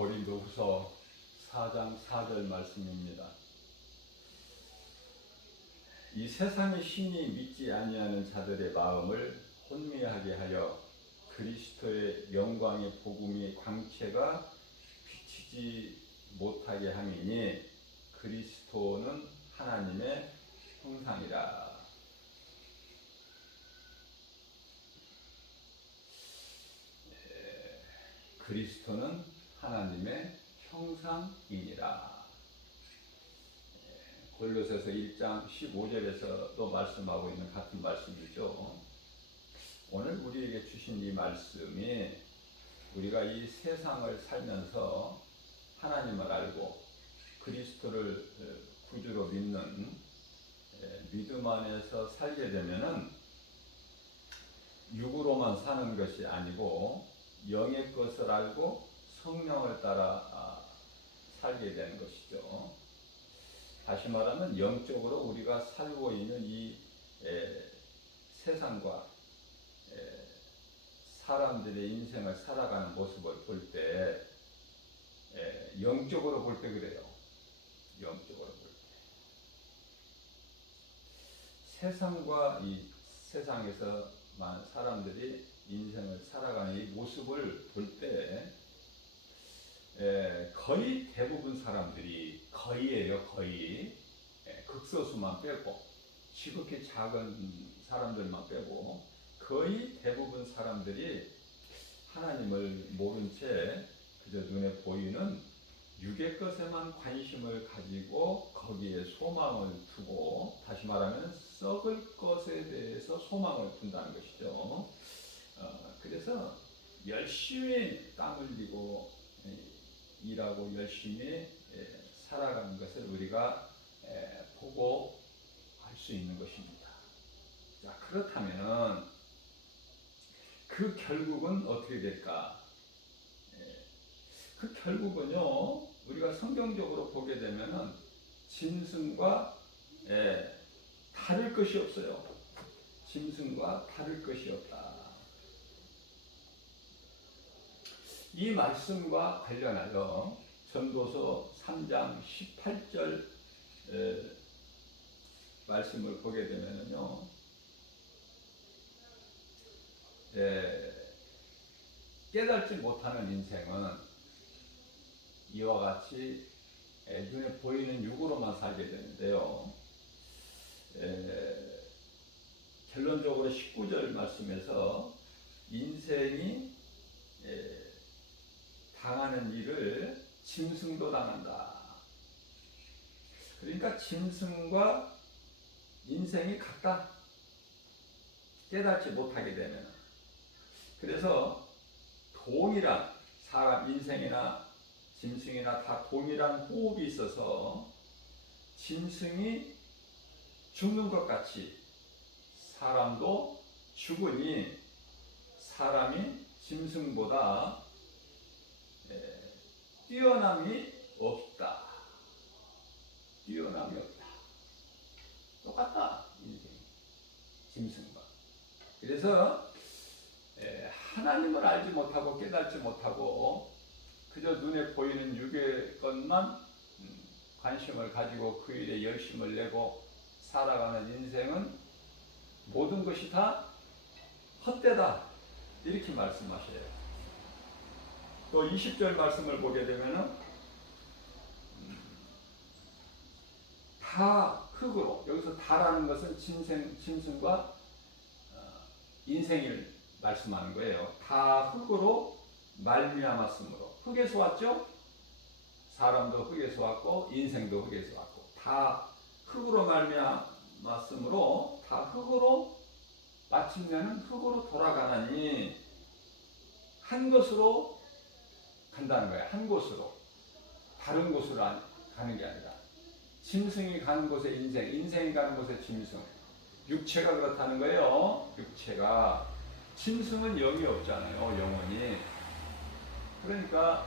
고린도후서 4장 4절 말씀입니다. 이 세상의 신이 믿지 아니하는 자들의 마음을 혼미하게 하여 그리스도의 영광의 복음의 광채가 비치지 못하게 함이니 그리스도는 하나님의 형상이라. 그리스도는 하나님의 형상이니라. 골로새서 1장 15절에서도 말씀하고 있는 같은 말씀이죠. 오늘 우리에게 주신 이 말씀이 우리가 이 세상을 살면서 하나님을 알고 그리스도를 구주로 믿는 믿음 안에서 살게 되면은 육으로만 사는 것이 아니고 영의 것을 알고 성령을 따라 살게 되는 것이죠. 다시 말하면 영적으로 우리가 살고 있는 이 세상과 사람들의 인생을 살아가는 모습을 볼 때 영적으로 볼 때 그래요. 영적으로 볼 때 세상과 이 세상에서 많은 사람들이 인생을 살아가는 이 모습을 볼 때 거의 대부분 사람들이 거의 극소수만 빼고 지극히 작은 사람들만 빼고 거의 대부분 사람들이 하나님을 모른 채 그저 눈에 보이는 육의 것에만 관심을 가지고 거기에 소망을 두고, 다시 말하면 썩을 것에 대해서 소망을 둔다는 것이죠. 그래서 열심히 땀 흘리고 일하고 열심히 살아가는 것을 우리가 보고 알 수 있는 것입니다. 자, 그렇다면 그 결국은 어떻게 될까? 그 결국은요, 우리가 성경적으로 보게 되면은 짐승과 다를 것이 없어요. 짐승과 다를 것이 없다. 이 말씀과 관련하여 전도서 3장 18절 말씀을 보게 되면요, 깨닫지 못하는 인생은 이와 같이 눈에 보이는 육으로만 살게 되는데요. 결론적으로 19절 말씀에서 인생이 당하는 일을 짐승도 당한다. 그러니까 짐승과 인생이 같다. 깨닫지 못하게 되면. 그래서 동일한 사람 인생이나 짐승이나 다 동일한 호흡이 있어서 짐승이 죽는 것 같이 사람도 죽으니 사람이 짐승보다 뛰어남이 없다. 뛰어남이 없다. 똑같다. 인생 짐승과. 그래서 하나님을 알지 못하고 깨닫지 못하고 그저 눈에 보이는 육의 것만 관심을 가지고 그 일에 열심을 내고 살아가는 인생은 모든 것이 다 헛되다. 이렇게 말씀하셔요. 또 20절 말씀을 보게 되면은 다 흙으로, 여기서 다라는 것은 짐승과 인생을 말씀하는 거예요. 다 흙으로 말미암았으므로. 흙에서 왔죠? 사람도 흙에서 왔고 인생도 흙에서 왔고 다 흙으로 말미암았으므로 다 흙으로 마침내는 흙으로 돌아가나니 한 곳으로 간다는 거예요. 한 곳으로. 다른 곳으로 가는 게 아니라 짐승이 가는 곳에 인생이 가는 곳에 짐승. 육체가 그렇다는 거예요. 육체가. 짐승은 영이 없잖아요. 영혼이. 그러니까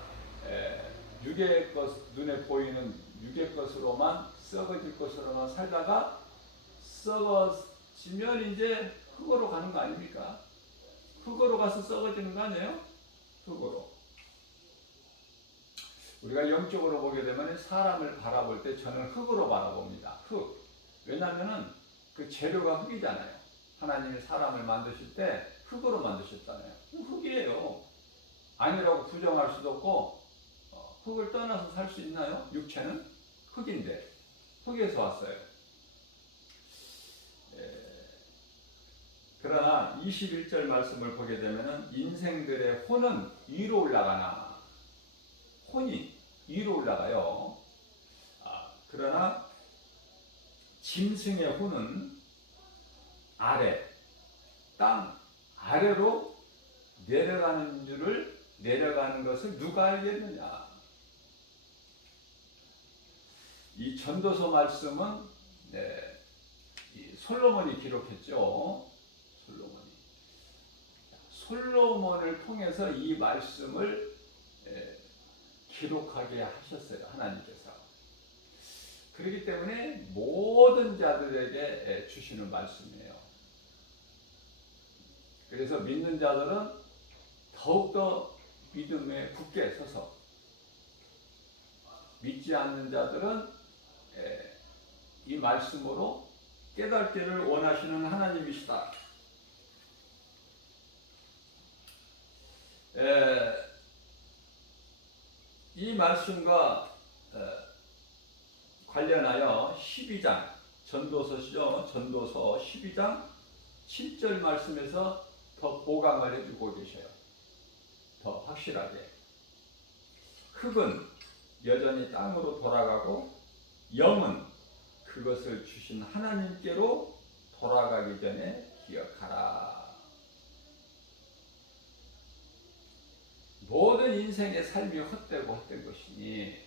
육의 것, 눈에 보이는 육의 것으로만 썩어질 것으로만 살다가 썩어지면 이제 흙으로 가는 거 아닙니까? 흙으로 가서 썩어지는 거 아니에요? 흙으로. 우리가 영적으로 보게 되면 사람을 바라볼 때 저는 흙으로 바라봅니다. 흙. 왜냐하면은 그 재료가 흙이잖아요. 하나님이 사람을 만드실 때 흙으로 만드셨잖아요. 흙이에요. 아니라고 부정할 수도 없고, 흙을 떠나서 살 수 있나요? 육체는 흙인데 흙에서 왔어요. 그러나 21절 말씀을 보게 되면은 인생들의 혼은 위로 올라가나, 혼이 위로 올라가요. 그러나 짐승의 혼은 아래, 땅 아래로 내려가는 것을 누가 알겠느냐. 이 전도서 말씀은 이 솔로몬이 기록했죠. 솔로몬을 통해서 이 말씀을 기록하게 하셨어요. 하나님께서. 그렇기 때문에 모든 자들에게 주시는 말씀이에요. 그래서 믿는 자들은 더욱더 믿음에 굳게 서서, 믿지 않는 자들은 이 말씀으로 깨닫기를 원하시는 하나님이시다. 이 말씀과 관련하여 12장, 전도서시죠. 전도서 12장 7절 말씀에서 더 보강을 해주고 계셔요. 더 확실하게. 흙은 여전히 땅으로 돌아가고 영은 그것을 주신 하나님께로 돌아가기 전에 기억하라. 모든 인생의 삶이 헛되고 헛된 것이니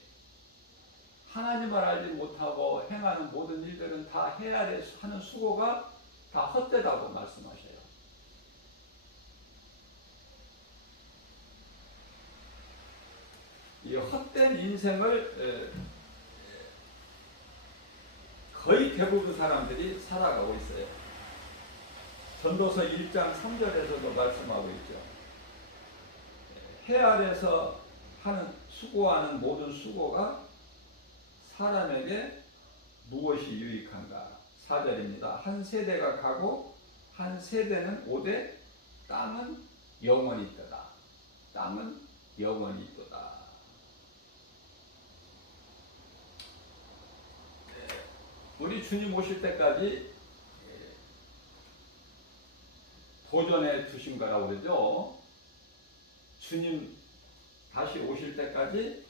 하나님을 알지 못하고 행하는 모든 일들은 다 해야 하는 수고가 다 헛되다고 말씀하셔요. 이 헛된 인생을 거의 대부분 사람들이 살아가고 있어요. 전도서 1장 3절에서도 말씀하고 있죠. 해 아래서 수고하는 모든 수고가 사람에게 무엇이 유익한가? 4절입니다. 한 세대가 가고 한 세대는 오되 땅은 영원히 있도다. 땅은 영원히 있도다. 우리 주님 오실 때까지 보존해 두신 거라고 그러죠. 주님 다시 오실 때까지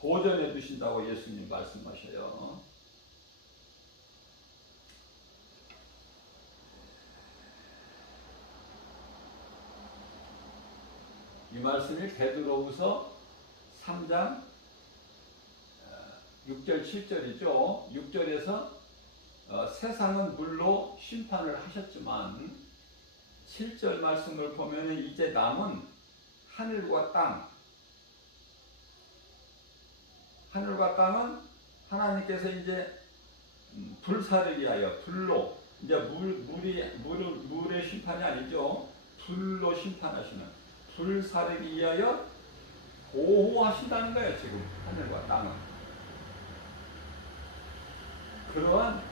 보존해 두신다고 예수님 말씀하셔요. 이 말씀이 베드로후서 3장 6절 7절이죠. 6절에서 세상은 물로 심판을 하셨지만 7절 말씀을 보면 이제 남은 하늘과 땅은 하나님께서 이제 불사르기 위하여 불로, 이제 물의 심판이 아니죠. 불로 심판하시는, 불사르기 위하여 보호하신다는 거예요. 지금 하늘과 땅은 그러한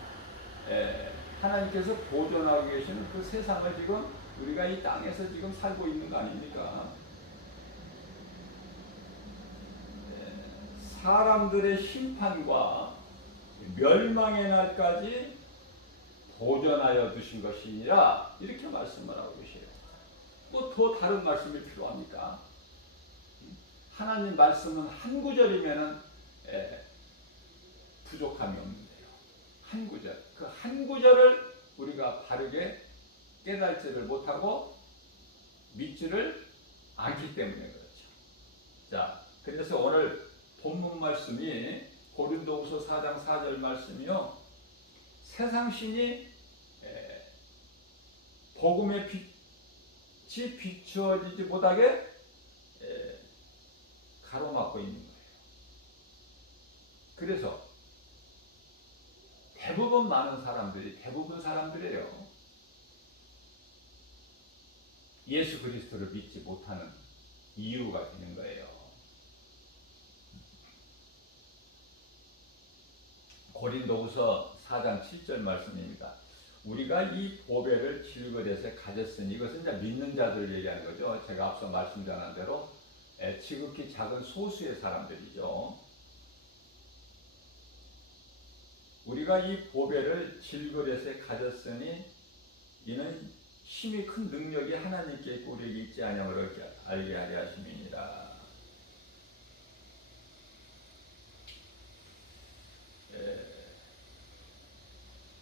하나님께서 보존하고 계시는 그 세상을 지금 우리가 이 땅에서 지금 살고 있는 거 아닙니까? 사람들의 심판과 멸망의 날까지 보존하여 두신 것이니라, 이렇게 말씀을 하고 계세요. 또 더 다른 말씀이 필요합니까? 하나님 말씀은 한 구절이면은 부족함이 없는데요. 한 구절, 그 한 구절을 우리가 바르게 깨달지를 못하고 믿지를 않기 때문에 그렇죠. 자, 그래서 오늘 본문 말씀이 고린도후서 4장 4절 말씀이요. 세상 신이 복음의 빛이 비추어지지 못하게 가로막고 있는 거예요. 그래서 대부분 사람들이에요. 예수 그리스도를 믿지 못하는 이유가 되는 거예요. 고린도후서 4장 7절 말씀입니다. 우리가 이 보배를 질그릇에 가졌으니, 이것은 이제 믿는 자들을 얘기하는 거죠. 제가 앞서 말씀 전한 대로 지극히 작은 소수의 사람들이죠. 우리가 이 보배를 질그릇에 가졌으니 이는 힘이 큰 능력이 하나님께 있고 우리에게 있지 아니함을 알게 하려 하심이니라.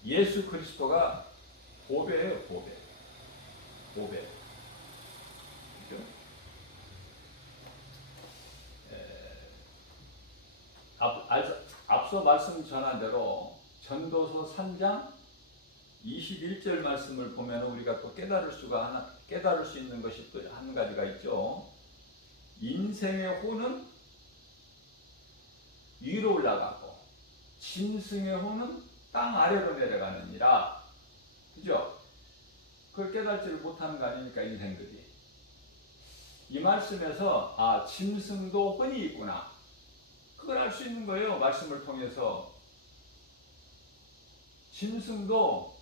예수 그리스도가 보배예요, 보배. 보배. 그죠? 앞서 말씀 전한 대로 전도서 3장 21절 말씀을 보면 우리가 또 깨달을 수 있는 것이 또 한 가지가 있죠. 인생의 호는 위로 올라가고 짐승의 호는 땅 아래로 내려가느니라. 그죠? 그걸 깨닫지를 못하는 거 아닙니까, 인생들이. 이 말씀에서 짐승도 혼이 있구나, 그걸 알 수 있는 거예요. 말씀을 통해서. 짐승도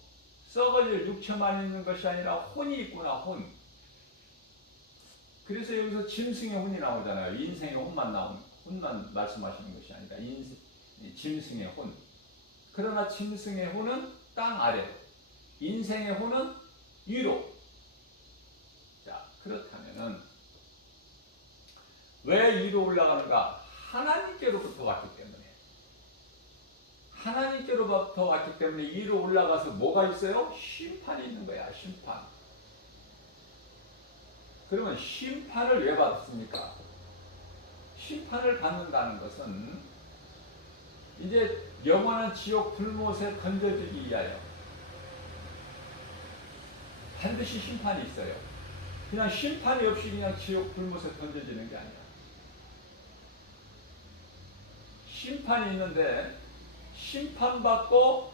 썩어질 육체만 있는 것이 아니라 혼이 있구나, 혼. 그래서 여기서 짐승의 혼이 나오잖아요. 인생의 혼만 말씀하시는 것이 아니라 짐승의 혼. 그러나 짐승의 혼은 땅 아래로, 인생의 혼은 위로. 자, 그렇다면은 왜 위로 올라가는가? 하나님께로부터 왔기 때문에. 하나님께로부터 왔기 때문에 위로 올라가서 뭐가 있어요? 심판이 있는 거야, 심판. 그러면 심판을 왜 받습니까? 심판을 받는다는 것은 이제 영원한 지옥 불못에 던져지기 위하여 반드시 심판이 있어요. 그냥 심판이 없이 그냥 지옥 불못에 던져지는 게 아니라 심판이 있는데, 심판받고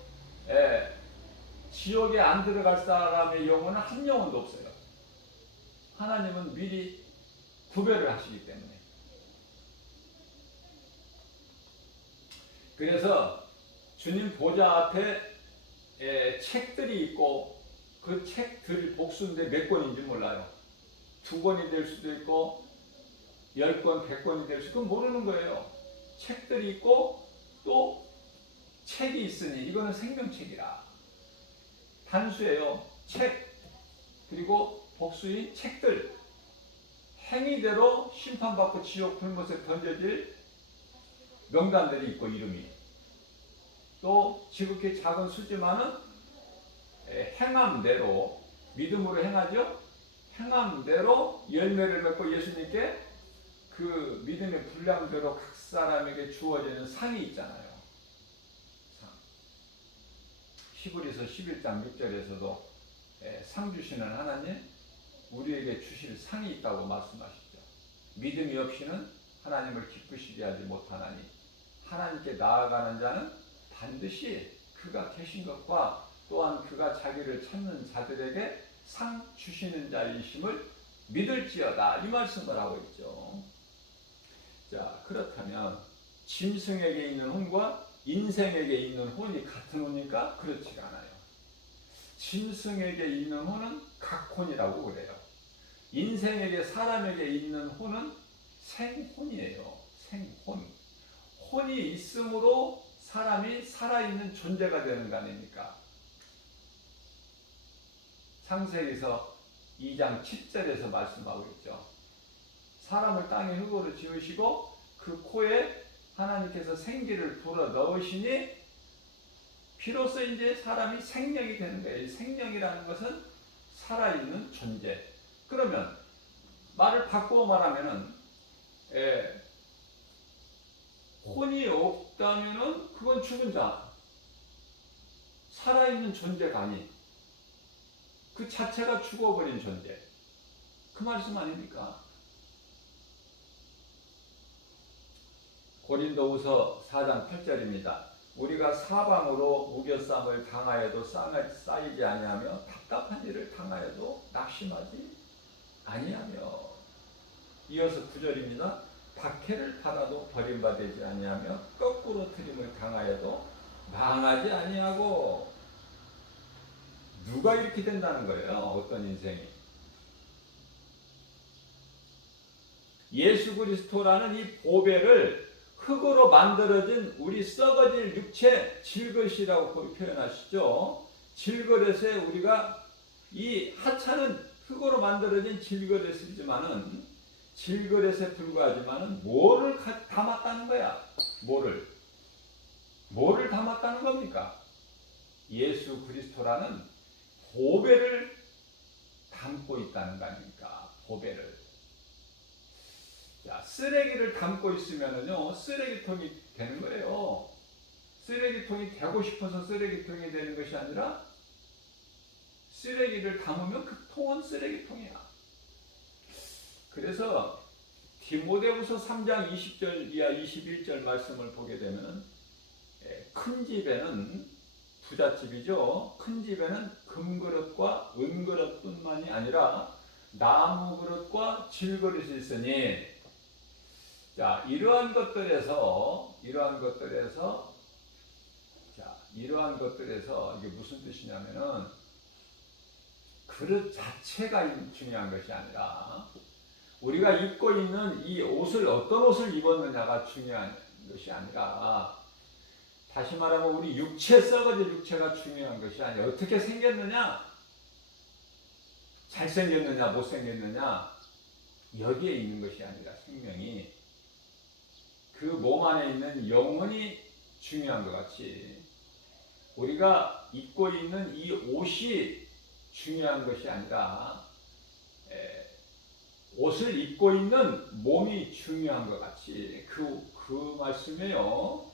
지옥에 안 들어갈 사람의 영혼은 한 영혼도 없어요. 하나님은 미리 구별을 하시기 때문에. 그래서 주님 보좌 앞에 책들이 있고, 그 책들 복수인데 몇 권인지 몰라요. 2권이 될 수도 있고 10권, 100권이 될 수도 모르는 거예요. 책들이 있고 또 책이 있으니 이거는 생명책이라. 단수예요. 책, 그리고 복수인 책들. 행위대로 심판받고 지옥 불못에 던져질 명단들이 있고, 이름이. 또 지극히 작은 수지만은 행함대로, 믿음으로 행하죠. 행함대로 열매를 맺고 예수님께 그 믿음의 분량대로 각 사람에게 주어지는 상이 있잖아요. 상. 히브리서 11장 6절에서도 상 주시는 하나님, 우리에게 주실 상이 있다고 말씀하시죠. 믿음이 없이는 하나님을 기쁘시게 하지 못하나니 하나님께 나아가는 자는 반드시 그가 계신 것과 또한 그가 자기를 찾는 자들에게 상 주시는 자이심을 믿을지어다, 이 말씀을 하고 있죠. 자, 그렇다면 짐승에게 있는 혼과 인생에게 있는 혼이 같은 혼입니까? 그렇지 않아요. 짐승에게 있는 혼은 각혼이라고 그래요. 인생에게, 사람에게 있는 혼은 생혼이에요. 생혼. 혼이 있으므로 사람이 살아있는 존재가 되는 거 아닙니까? 창세기서 2장 7절에서 말씀하고 있죠. 사람을 땅의 흙으로 지으시고 그 코에 하나님께서 생기를 불어 넣으시니 비로소 이제 사람이 생명이 되는 거예요. 이 생명이라는 것은 살아있는 존재. 그러면 말을 바꾸어 말하면은 혼이 없다면은 그건 죽은 자, 살아있는 존재가 아닌 그 자체가 죽어버린 존재. 그 말씀 아닙니까? 고린도후서 4장 8절입니다. 우리가 사방으로 무교쌈을 당하여도 쌓이지 아니하며 답답한 일을 당하여도 낙심하지 아니하며. 이어서 9절입니다. 박해를 받아도 버림받지 아니하며 거꾸로 트림을 당하여도 망하지 아니하고. 누가 이렇게 된다는 거예요? 어떤 인생이? 예수 그리스도라는 이 보배를 흙으로 만들어진 우리 썩어질 육체 질것이라고 거기 표현하시죠. 질것에 우리가 이 하찮은 흙으로 만들어진 질그릇이지만은 질그릇에 불과하지만은 뭐를 담았다는 거야? 뭐를 담았다는 겁니까? 예수 그리스도라는 보배를 담고 있다는 거 아닙니까? 보배를. 자, 쓰레기를 담고 있으면은요, 쓰레기통이 되는 거예요. 쓰레기통이 되고 싶어서 쓰레기통이 되는 것이 아니라 쓰레기를 담으면 그 통은 쓰레기통이야. 그래서 디모데후서 3장 20절 이하 21절 말씀을 보게 되면 큰 집에는 부잣집이죠. 큰 집에는 금그릇과 은그릇뿐만이 아니라 나무 그릇과 질그릇이 있으니, 자, 이러한 것들에서 이게 무슨 뜻이냐면은 그릇 자체가 중요한 것이 아니라 우리가 입고 있는 이 옷을 어떤 옷을 입었느냐가 중요한 것이 아니라, 다시 말하면 우리 육체, 썩어질 육체가 중요한 것이 아니라 어떻게 생겼느냐, 잘생겼느냐 못생겼느냐 여기에 있는 것이 아니라 생명이 그 몸 안에 있는 영혼이 중요한 것 같이 우리가 입고 있는 이 옷이 중요한 것이 아니라 옷을 입고 있는 몸이 중요한 것 같이 그 말씀이에요.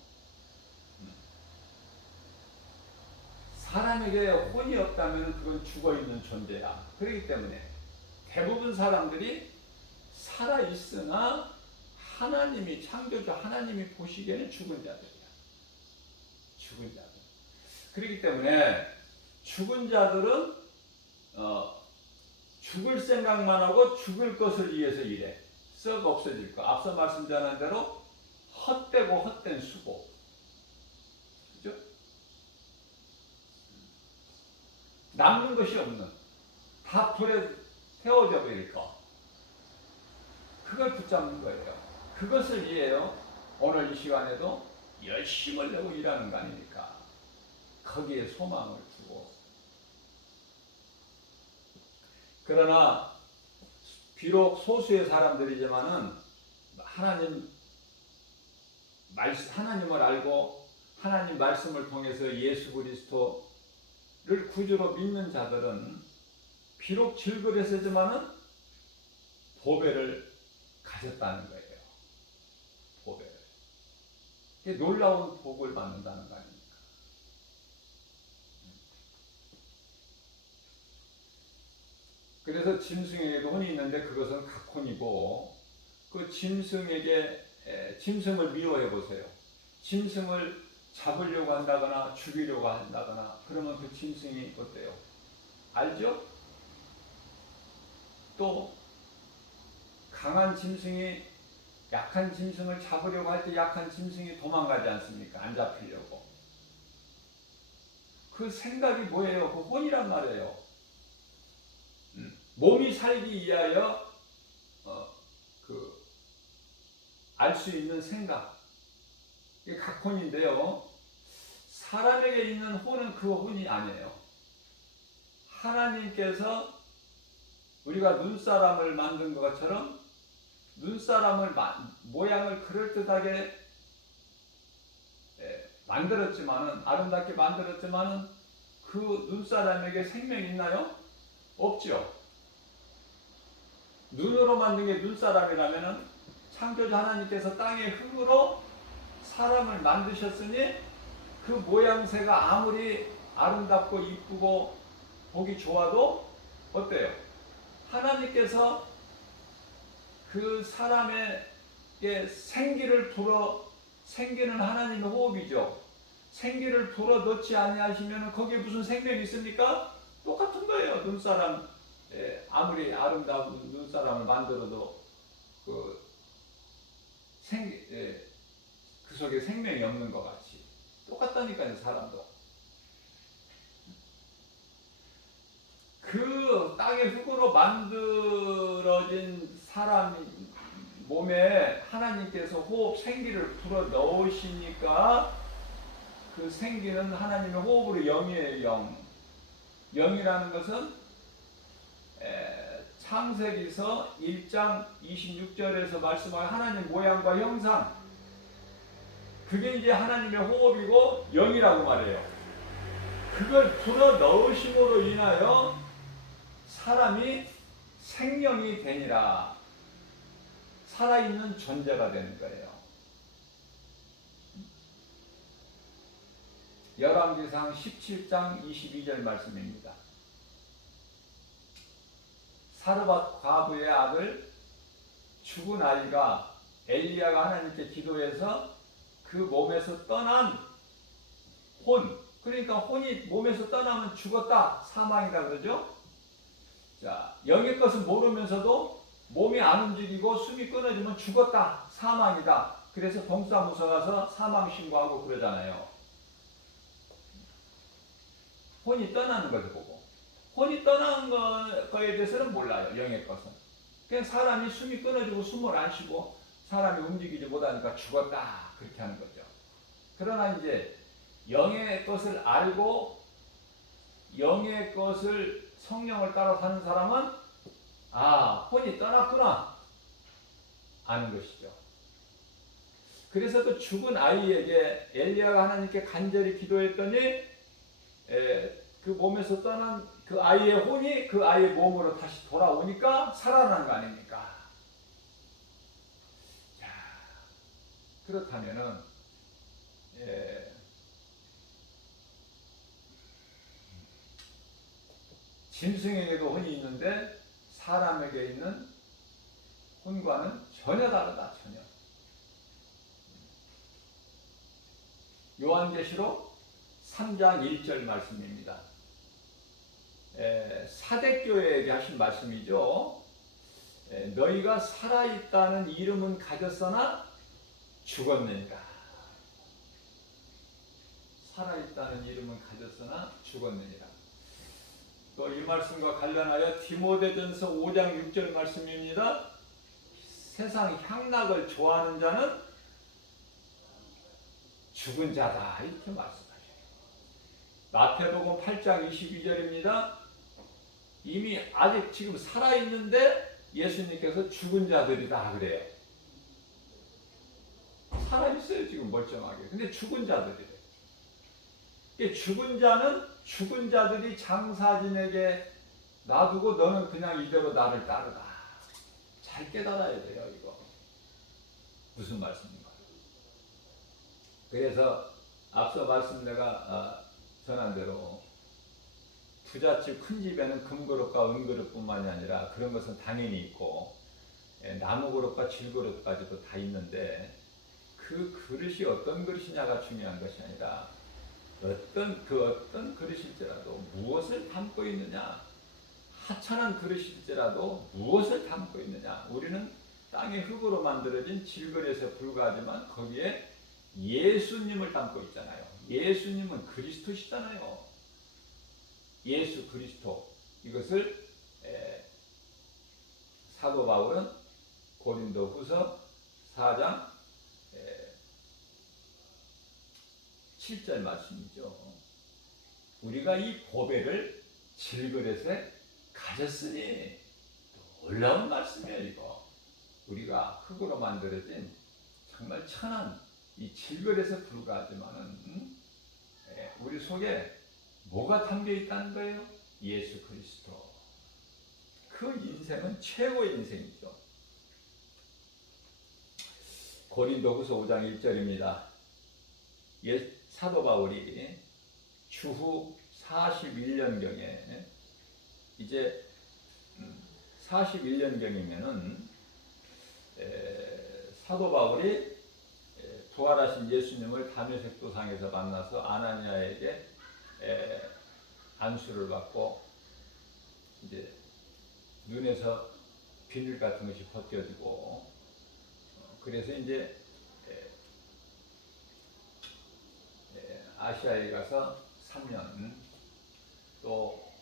사람에게 혼이 없다면 그건 죽어있는 존재야. 그렇기 때문에 대부분 사람들이 살아있으나 하나님이, 창조주 하나님이 보시기에는 죽은 자들이야. 죽은 자들. 그렇기 때문에 죽은 자들은 죽을 생각만 하고 죽을 것을 위해서 일해. 썩 없어질 거. 앞서 말씀드린 대로 헛되고 헛된 수고. 그죠? 남는 것이 없는, 다 불에 태워져 버릴 거. 그걸 붙잡는 거예요. 그것을 위해요. 오늘 이 시간에도 열심을 내고 일하는 거 아닙니까? 거기에 소망을 두고. 그러나 비록 소수의 사람들이지만은 하나님을 알고 하나님 말씀을 통해서 예수 그리스도를 구주로 믿는 자들은 비록 질그릇이지만은 보배를 가졌다는 거예요. 보배를. 이게 놀라운 복을 받는다는 거 아닙니까? 그래서 짐승에게도 혼이 있는데 그것은 각혼이고, 그 짐승을 미워해 보세요. 짐승을 잡으려고 한다거나 죽이려고 한다거나 그러면 그 짐승이 어때요? 알죠? 또 강한 짐승이 약한 짐승을 잡으려고 할 때 약한 짐승이 도망가지 않습니까? 안 잡히려고. 그 생각이 뭐예요? 그 혼이란 말이에요. 몸이 살기 위하여 알 수 있는 생각. 이게 각혼인데요. 사람에게 있는 혼은 그 혼이 아니에요. 하나님께서 우리가 눈사람을 만든 것처럼 눈사람을 모양을 그럴듯하게 만들었지만은, 아름답게 만들었지만은 그 눈사람에게 생명이 있나요? 없죠. 눈으로 만든 게 눈사람이라면은 창조주 하나님께서 땅의 흙으로 사람을 만드셨으니 그 모양새가 아무리 아름답고 이쁘고 보기 좋아도 어때요? 하나님께서 그 사람에게 생기를 생기는 하나님의 호흡이죠. 생기를 불어 넣지 아니하시면 거기에 무슨 생명이 있습니까? 똑같은 거예요. 눈사람, 아무리 아름다운 눈사람을 만들어도 그 그 속에 생명이 없는 것 같이 똑같다니까요. 사람도 그 땅의 흙으로 만들어진 사람 몸에 하나님께서 호흡 생기를 불어 넣으시니까 그 생기는 하나님의 호흡으로 영이에요. 영이라는 것은 창세기서 1장 26절에서 말씀하는 하나님 모양과 형상, 그게 이제 하나님의 호흡이고 영이라고 말해요. 그걸 불어 넣으심으로 인하여 사람이 생명이 되니라, 살아있는 존재가 되는 거예요. 열왕기상 17장 22절 말씀입니다. 사르밧 과부의 아들 죽은 아이가 엘리야가 하나님께 기도해서 그 몸에서 떠난 혼, 그러니까 혼이 몸에서 떠나면 죽었다, 사망이다 그러죠. 자, 영의 것은 모르면서도 몸이 안 움직이고 숨이 끊어지면 죽었다, 사망이다. 그래서 동사무소 가서 사망 신고하고 그러잖아요. 혼이 떠나는 것을 보고, 혼이 떠나는 거에 대해서는 몰라요. 영의 것은 그냥 사람이 숨이 끊어지고 숨을 안 쉬고 사람이 움직이지 못하니까 죽었다, 그렇게 하는 거죠. 그러나 이제 영의 것을 알고 영의 것을 성령을 따라 사는 사람은 혼이 떠났구나 아는 것이죠. 그래서 그 죽은 아이에게 엘리야가 하나님께 간절히 기도했더니 그 몸에서 떠난 그 아이의 혼이 그 아이의 몸으로 다시 돌아오니까 살아난 거 아닙니까? 자, 그렇다면은 짐승에게도 혼이 있는데 사람에게 있는 혼과는 전혀 다르다. 전혀. 요한계시록 3장 1절 말씀입니다. 사대교회에게 하신 말씀이죠. 너희가 살아있다는 이름은 가졌으나 죽었느니라. 살아있다는 이름은 가졌으나 죽었느니라. 또 이 말씀과 관련하여 디모데전서 5장 6절 말씀입니다. 세상 향락을 좋아하는 자는 죽은 자다, 이렇게 말씀하셔요. 마태복음 8장 22절입니다. 이미 아직 지금 살아있는데 예수님께서 죽은 자들이다 그래요. 살아있어요 지금 멀쩡하게. 근데 죽은 자들이래. 죽은 자는 죽은 자들이 장사진에게 놔두고 너는 그냥 이대로 나를 따르라. 잘 깨달아야 돼요 이거. 무슨 말씀인가. 그래서 앞서 말씀 내가 전한 대로 부잣집 큰 집에는 금그릇과 은그릇뿐만이 아니라 그런 것은 당연히 있고 나무그릇과 질그릇까지도 다 있는데 그 그릇이 어떤 그릇이냐가 중요한 것이 아니라 어떤 그릇일지라도 무엇을 담고 있느냐, 하찮은 그릇일지라도 무엇을 담고 있느냐. 우리는 땅의 흙으로 만들어진 질그릇에 불과하지만 거기에 예수님을 담고 있잖아요. 예수님은 그리스도시잖아요. 예수 그리스도. 이것을 사도 바울은 고린도후서 4장 7절 말씀이죠. 우리가 이 보배를 질그릇에 가졌으니, 놀라운 말씀이에요 이거. 우리가 흙으로 만들어진 정말 천한 이 질그릇에 불과하지만은 우리 속에 뭐가 담겨 있다는 거예요? 예수 그리스도. 그 인생은 최고의 인생이죠. 고린도후서 5장 1절입니다. 사도 바울이 주후 41년경에 이제 41년경이면은 사도 바울이 부활하신 예수님을 다메섹 도상에서 만나서 아나니아에게 안수를 받고 이제 눈에서 비늘 같은 것이 벗겨지고 그래서 이제 아시아에 가서 3년, 또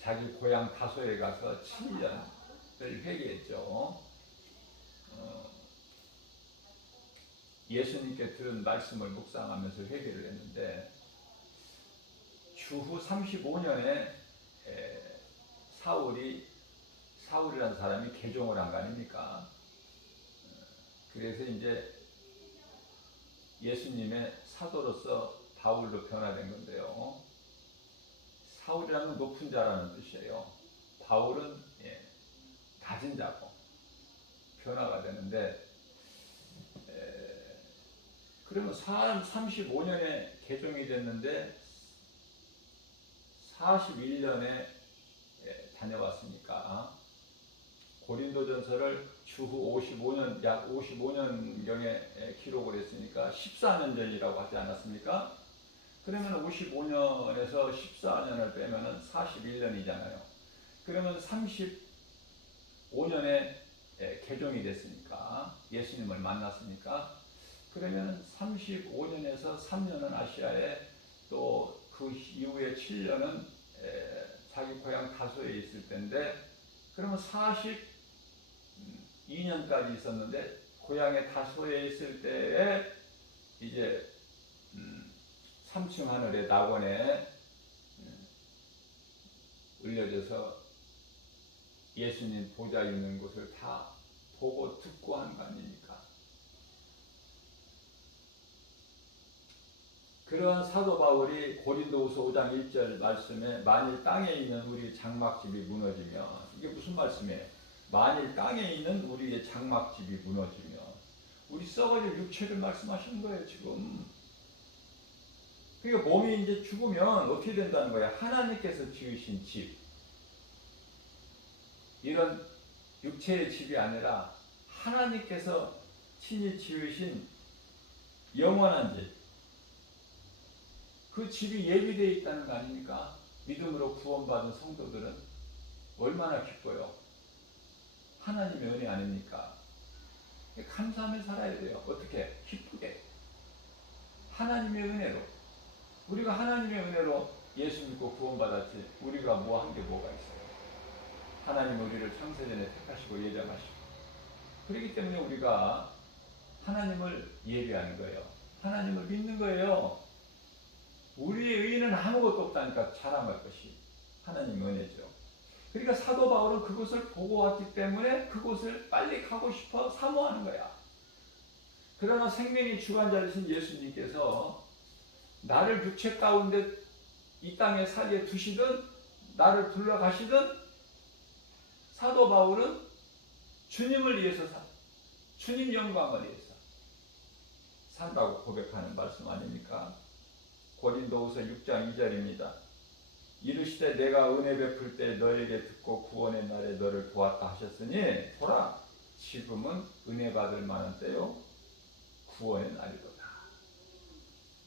자기 고향 다소에 가서 7년을 회개했죠. 예수님께 들은 말씀을 묵상하면서 회개를 했는데, 주후 35년에 사울이라는 사람이 개종을 한 거 아닙니까? 그래서 이제 예수님의 사도로서 바울로 변화된 건데요. 사울이라는 건 높은 자라는 뜻이에요. 바울은 낮은 자고 변화가 되는데, 그러면 35년에 개종이 됐는데 41년에 다녀왔으니까 고린도전서를 주후 55년, 약 55년경에 기록을 했으니까 14년 전이라고 하지 않았습니까? 그러면 55년에서 14년을 빼면 41년이잖아요. 그러면 35년에 개종이 됐으니까, 예수님을 만났으니까, 그러면 35년에서 3년은 아시아에, 또 그 이후에 7년은 자기 고향 다소에 있을 텐데, 그러면 42년까지 있었는데, 고향의 다소에 있을 때에 이제 3층 하늘의 낙원에 올려져서 예수님 보좌 있는 곳을 다 보고 듣고 한 거 아닙니까? 그러한 사도 바울이 고린도후서 5장 1절 말씀에 만일 땅에 있는 우리 장막집이 무너지면, 이게 무슨 말씀이에요? 만일 땅에 있는 우리의 장막집이 무너지면, 우리 썩어질 육체를 말씀하시는 거예요 지금. 그러니까 몸이 이제 죽으면 어떻게 된다는 거야? 하나님께서 지으신 집, 이런 육체의 집이 아니라 하나님께서 친히 지으신 영원한 집, 그 집이 예비되어 있다는 거 아닙니까? 믿음으로 구원받은 성도들은 얼마나 기뻐요. 하나님의 은혜 아닙니까? 감사하며 살아야 돼요. 어떻게? 기쁘게. 하나님의 은혜로. 우리가 하나님의 은혜로 예수 믿고 구원받았지, 우리가 뭐 한 게 뭐가 있어요? 하나님 우리를 창세전에 택하시고 예정하시고, 그렇기 때문에 우리가 하나님을 예배하는 거예요. 하나님을 믿는 거예요. 우리의 의의는 아무것도 없다니까, 자랑할 것이 하나님의 은혜죠. 그러니까 사도 바울은 그것을 보고 왔기 때문에 그곳을 빨리 가고 싶어 사모하는 거야. 그러나 생명의 주관자 되신 예수님께서 나를 육체 가운데 이 땅에 살게 두시든 나를 불러가시든, 사도 바울은 주님을 위해서 주님 영광을 위해서 산다고 고백하는 말씀 아닙니까? 고린도후서 6장 2절입니다. 이르시되 내가 은혜 베풀 때 너에게 듣고 구원의 날에 너를 도왔다 하셨으니 보라, 지금은 은혜 받을 만한 때요 구원의 날이로다.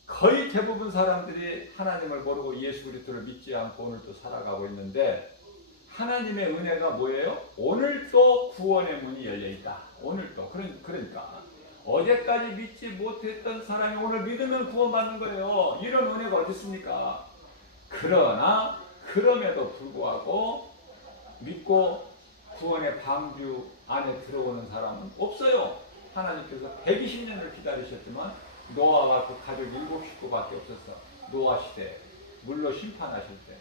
거의 대부분 사람들이 하나님을 모르고 예수 그리스도를 믿지 않고 오늘도 살아가고 있는데, 하나님의 은혜가 뭐예요? 오늘도 구원의 문이 열려있다. 오늘도. 그러니까 어제까지 믿지 못했던 사람이 오늘 믿으면 구원받는 거예요. 이런 은혜가 어디 있습니까? 그러나 그럼에도 불구하고 믿고 구원의 방주 안에 들어오는 사람은 없어요. 하나님께서 120년을 기다리셨지만 노아와 그 가족 7식구밖에 없었어. 노아 시대 물로 심판하실 때.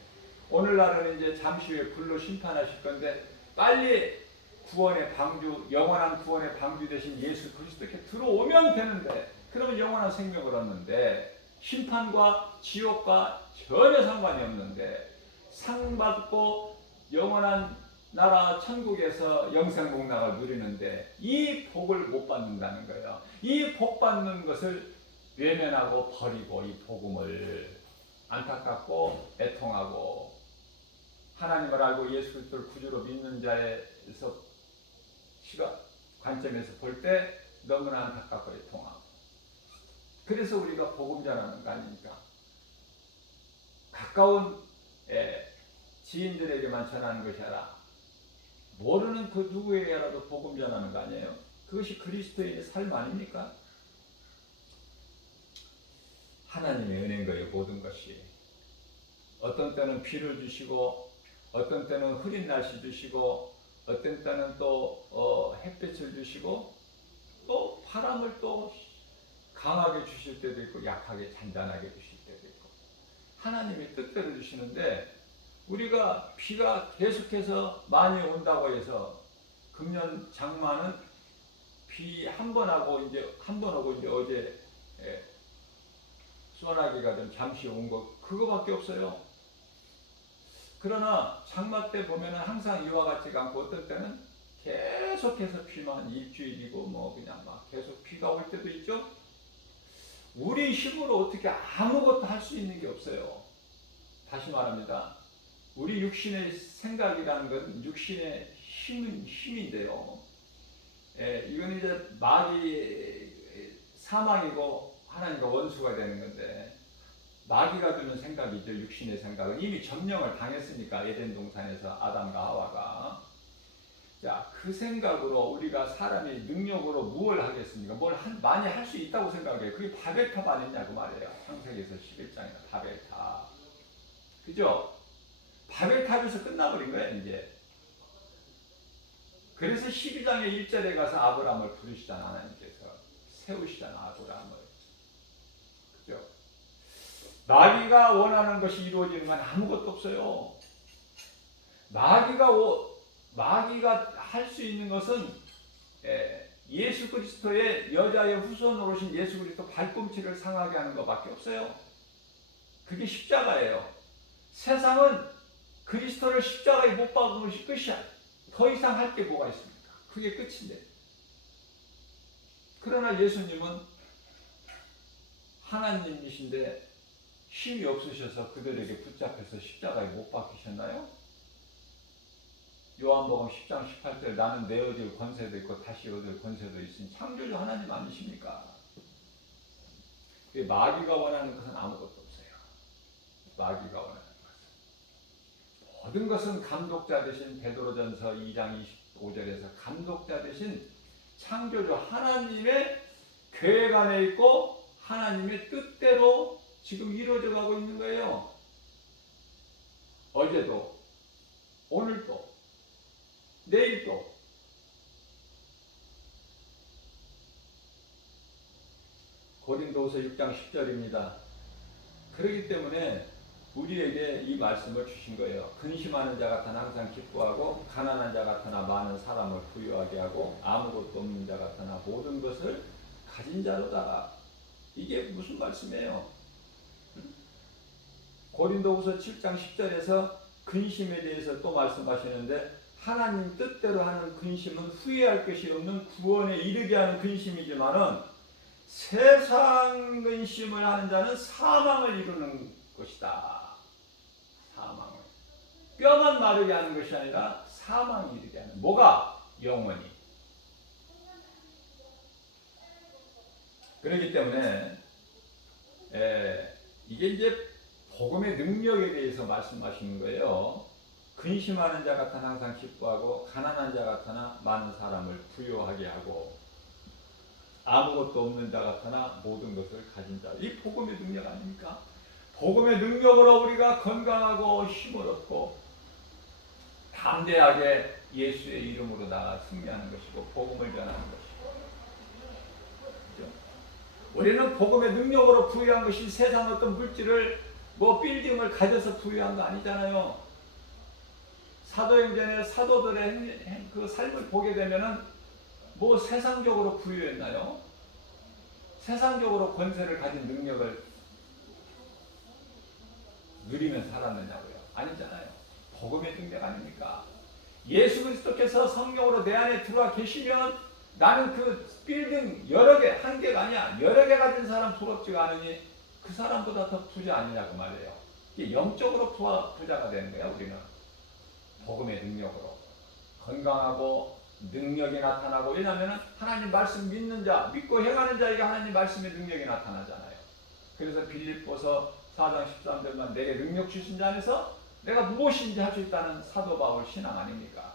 오늘날은 이제 잠시 후에 불로 심판하실 건데, 빨리 구원의 방주, 영원한 구원의 방주 되신 예수 그리스도께 들어오면 되는데, 그러면 영원한 생명을 얻는데, 심판과 지옥과 전혀 상관이 없는데, 상 받고 영원한 나라 천국에서 영생복락을 누리는데 이 복을 못 받는다는 거예요. 이 복 받는 것을 외면하고 버리고, 이 복음을 안타깝고 애통하고, 하나님을 알고 예수 그리스도를 구주로 믿는 자에서 관점에서 볼 때 너무나 안타깝고 애통하고, 그래서 우리가 복음 전하는 거 아닙니까? 가까운 지인들에게만 전하는 것이 아니라 모르는 그 누구에게라도 복음 전하는 거 아니에요? 그것이 그리스도인의 삶 아닙니까? 하나님의 은혜인 거예요. 모든 것이. 어떤 때는 비를 주시고, 어떤 때는 흐린 날씨 주시고, 어떤 때는 또 햇빛을 주시고, 또 바람을 또 강하게 주실 때도 있고 약하게 잔잔하게 주실 때도 있고, 하나님이 뜻대로 주시는데, 우리가 비가 계속해서 많이 온다고 해서 금년 장마는 비 한 번 하고 이제 한 번 오고 이제 어제 소나기가 좀 잠시 온 거 그거밖에 없어요. 그러나 장마 때 보면은 항상 이와 같지가 않고 어떨 때는 계속해서 비만 일주일이고 뭐 그냥 막 계속 비가 올 때도 있죠. 우리 힘으로 어떻게 아무것도 할 수 있는 게 없어요. 다시 말합니다. 우리 육신의 생각이라는 건 육신의 힘인데요. 이건 이제 마귀 사망이고 하나님과 원수가 되는 건데, 마귀가 드는 생각이죠. 육신의 생각은 이미 점령을 당했으니까 에덴 동산에서 아담과 하와가. 자, 그 생각으로 우리가 사람이 능력으로 무엇을 하겠습니까? 많이 할 수 있다고 생각해요. 그게 바벨탑 아니냐고 말이에요. 창세기에서 11장이나 바벨탑. 그죠? 바벨탑에서 끝나버린 거예요, 이제. 그래서 12장의 1절에 가서 아브라함을 부르시잖아, 하나님께서. 세우시잖아, 아브라함을. 그죠? 마귀가 원하는 것이 이루어지는 건 아무것도 없어요. 마귀가 할 수 있는 것은 예수 그리스도의 여자의 후손으로 오신 예수 그리스도 발꿈치를 상하게 하는 것밖에 없어요. 그게 십자가예요. 세상은 그리스도를 십자가에 못 박은 것이 끝이야. 더 이상 할 게 뭐가 있습니까? 그게 끝인데. 그러나 예수님은 하나님이신데 힘이 없으셔서 그들에게 붙잡혀서 십자가에 못 박히셨나요? 요한복음 10장 18절 나는 내어줄 권세도 있고 다시 얻을 권세도 있으니 창조주 하나님 아니십니까? 마귀가 원하는 것은 아무것도 없어요. 마귀가 원하는 것은 모든 것은 감독자 되신 베드로전서 2장 25절에서 감독자 되신 창조주 하나님의 계획 안에 있고 하나님의 뜻대로 지금 이루어져 가고 있는 거예요. 어제도 오늘도 내일도. 고린도후서 6장 10절입니다. 그렇기 때문에 우리에게 이 말씀을 주신 거예요. 근심하는 자 같으나 항상 기뻐하고 가난한 자 같으나 많은 사람을 부유하게 하고 아무것도 없는 자 같으나 모든 것을 가진 자로다. 이게 무슨 말씀이에요? 고린도후서 7장 10절에서 근심에 대해서 또 말씀하시는데, 하나님 뜻대로 하는 근심은 후회할 것이 없는 구원에 이르게 하는 근심이지만은 세상 근심을 하는 자는 사망을 이루는 것이다. 사망을. 뼈만 마르게 하는 것이 아니라 사망을 이르게 하는. 뭐가? 영원히. 그렇기 때문에 이게 이제 복음의 능력에 대해서 말씀하시는 거예요. 근심하는 자 같으나 항상 기뻐하고 가난한 자 같으나 많은 사람을 부유하게 하고 아무것도 없는 자 같으나 모든 것을 가진 자. 이 복음의 능력 아닙니까? 복음의 능력으로 우리가 건강하고 힘을 얻고 담대하게 예수의 이름으로 나가 승리하는 것이고 복음을 전하는 것이고. 그렇죠? 우리는 복음의 능력으로 부유한 것이 세상 어떤 물질을 빌딩을 가져서 부유한 거 아니잖아요. 사도행전의 사도들의 그 삶을 보게 되면은 세상적으로 부유했나요? 세상적으로 권세를 가진 능력을 누리면서 살았느냐고요? 아니잖아요. 복음의 능력 아닙니까? 예수 그리스도께서 성령으로 내 안에 들어와 계시면 나는 그 빌딩 여러 개, 한 개가 아니야. 여러 개 가진 사람 부럽지가 않으니 그 사람보다 더 부자 아니냐고 말이에요. 이게 영적으로 부자가 되는 거야, 우리는. 복음의 능력으로 건강하고 능력이 나타나고. 왜냐하면 하나님 말씀 믿는 자, 믿고 행하는 자에게 하나님 말씀의 능력이 나타나잖아요. 그래서 빌립보서 4장 13절만 내게 능력 주신 자 안에서 내가 무엇인지 할 수 있다는 사도 바울 신앙 아닙니까?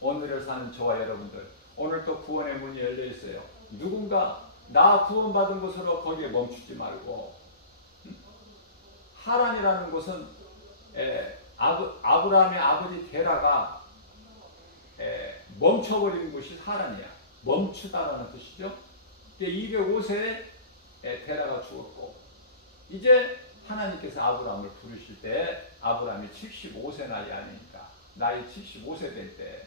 오늘을 사는 저와 여러분들 오늘 또 구원의 문이 열려 있어요. 누군가 나 구원받은 것으로 거기에 멈추지 말고, 하란이라는 곳은 아브라함의 아버지 데라가 멈춰버린 곳이 하란이야. 멈추다라는 뜻이죠. 205세에 데라가 죽었고, 이제 하나님께서 아브라함을 부르실 때 아브라함이 75세 나이 아닙니까? 나이 75세 될 때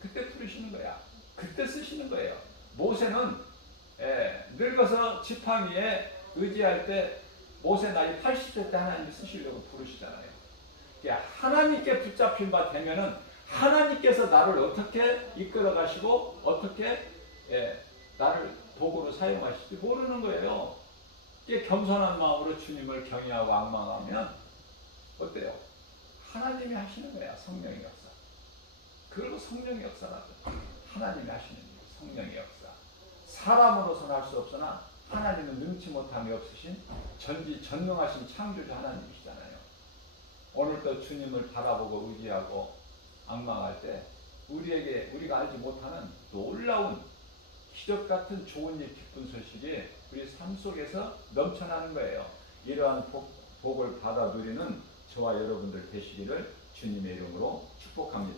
그때 부르시는 거야. 그때 쓰시는 거예요. 모세는 늙어서 지팡이에 의지할 때 모세 나이 80세 때 하나님이 쓰시려고 부르시잖아요. 하나님께 붙잡힌 바 되면은 하나님께서 나를 어떻게 이끌어 가시고 어떻게 나를 도구로 사용하실지 모르는 거예요. 겸손한 마음으로 주님을 경외하고 앙망하면 어때요? 하나님이 하시는 거야. 성령의 역사. 그걸로 성령의 역사라죠. 하나님이 하시는 일, 성령의 역사. 사람으로서는 할 수 없으나 하나님은 능치 못함이 없으신 전지전능하신 창조주 하나님이시잖아요. 오늘도 주님을 바라보고 의지하고 앙망할 때 우리가 알지 못하는 놀라운 기적 같은 좋은 일, 기쁜 소식이 우리 삶 속에서 넘쳐나는 거예요. 이러한 복을 받아 누리는 저와 여러분들 되시기를 주님의 이름으로 축복합니다.